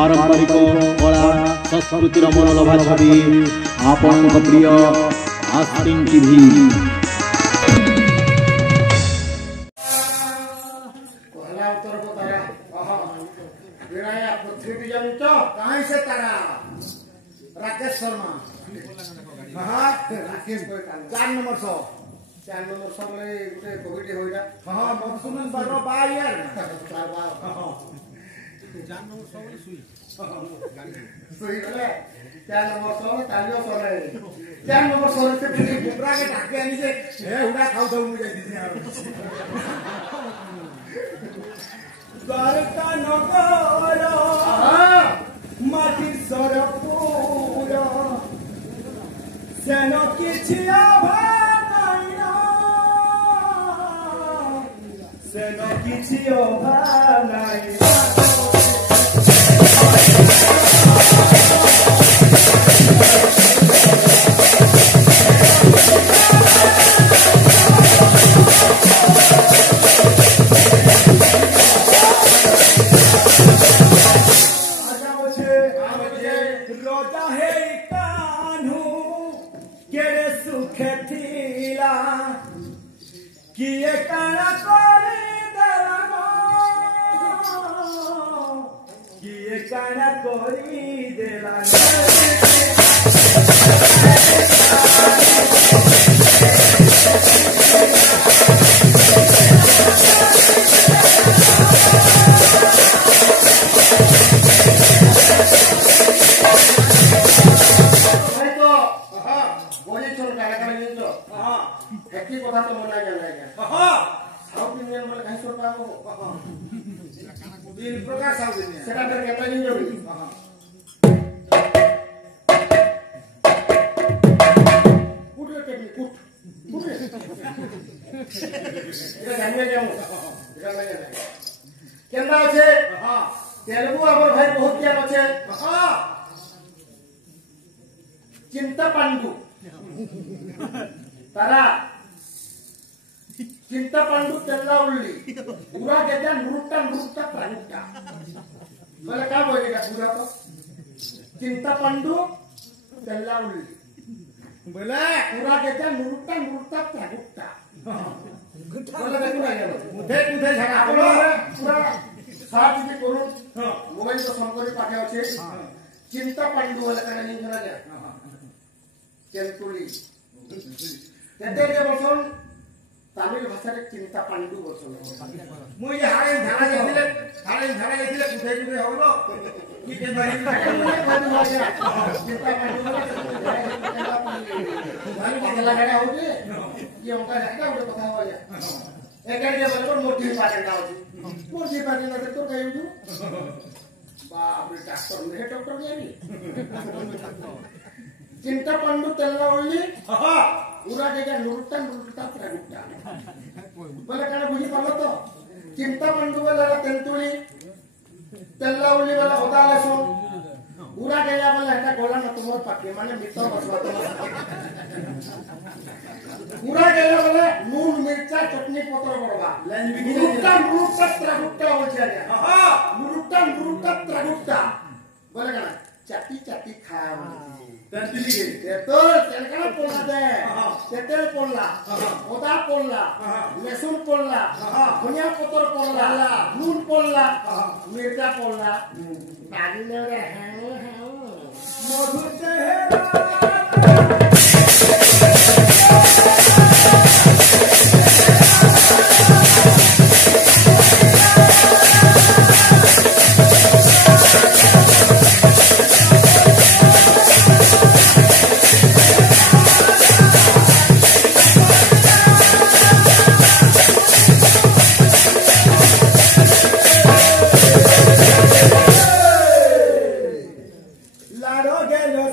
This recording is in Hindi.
पारंपरिक कला संस्कृतिर मनोलोभा छवि आपणक प्रिय आस्तीन टीवी। राकेश शर्मा राकेश 4 नंबर 100 बोले गुटे कोविड होइला हां मधुसूदन बारो बा यार 4 नंबर 100 बोले सुई बोले 4 नंबर 100 तालियो करे 4 नंबर 100 से बुकरा के ढाके आनी से हे उडा खाउ दउ मु जाई दिसी यार द्वारका नगर माटी सरपुर सेन किछि अभानाइना सेन किछि अभानाइना रोजा है कान्हू केरे सुखे थीला किए काना कोरी देला किए काना कोरी देला हेकी कथा तो मना जाना है साउथ इंडियन बोले कहीं सोर पाओ तीन प्रकार साउथ इंडियन सेटा फिर केटा नहीं जोड़ी कुट टेक्निक कुट ये जानिए जाऊं इधर लगे केंदा আছে तेलुगु हमर भाई बहुत ज्ञान আছে चिंता पांडु तारा चिंता पांडु तेल्ला उल्ली पूरा गेजा नृत्ता प्राणुट्टा बोले का बोले का पूरा तो चिंता पांडु तेल्ला उल्ली बोले पूरा गेजा नृत्ता प्राणुट्टा बोले देखो ना मुझे झगड़ा बोलो पूरा साथ जी करू मोबाइल तो संकरी पाठे আছে चिंता पांडु बोले का नहीं करा जा केंतुली तेते के बसन तमिल भाषा रे चिंता पांडु बसन मु ये हारे झाला गेथिले कुठे कुठे होलो की के भाई चिंता पांडु भाई बदला गडा होजे ये उनका जाता उठे कथा हो जा एकर के बरोबर मोटी पाटना होजी मोटी पाटना से तो कहियो छु बाप रे डॉक्टर गेली चिंता पांडु तेल्ला उल्ली पूरा जगह नृत्ता प्राणुट्टा बोले काना बुझी पालो तो चिंता पांडु वाला तेंतुली तेल्ला उल्ली वाला होता लेसुन पूरा जगह वाला एटा गोला न तुमर पाके माने मित्र बसवा तो पूरा जगह वाला नून मिर्चा चटनी पत्र बड़वा नृत्ता प्राणुट्टा हो जाए नृत्ता प्राणुट्टा बोले काना चाटी खाओ तेंतुली के तेतल तेलकना पोला दे तेतल पोला ओदा पोला लहसुन पोला धनिया पत्र पोला नून पोला मिर्चा पोला बागी ले रे मधु चेहरा Laro gelo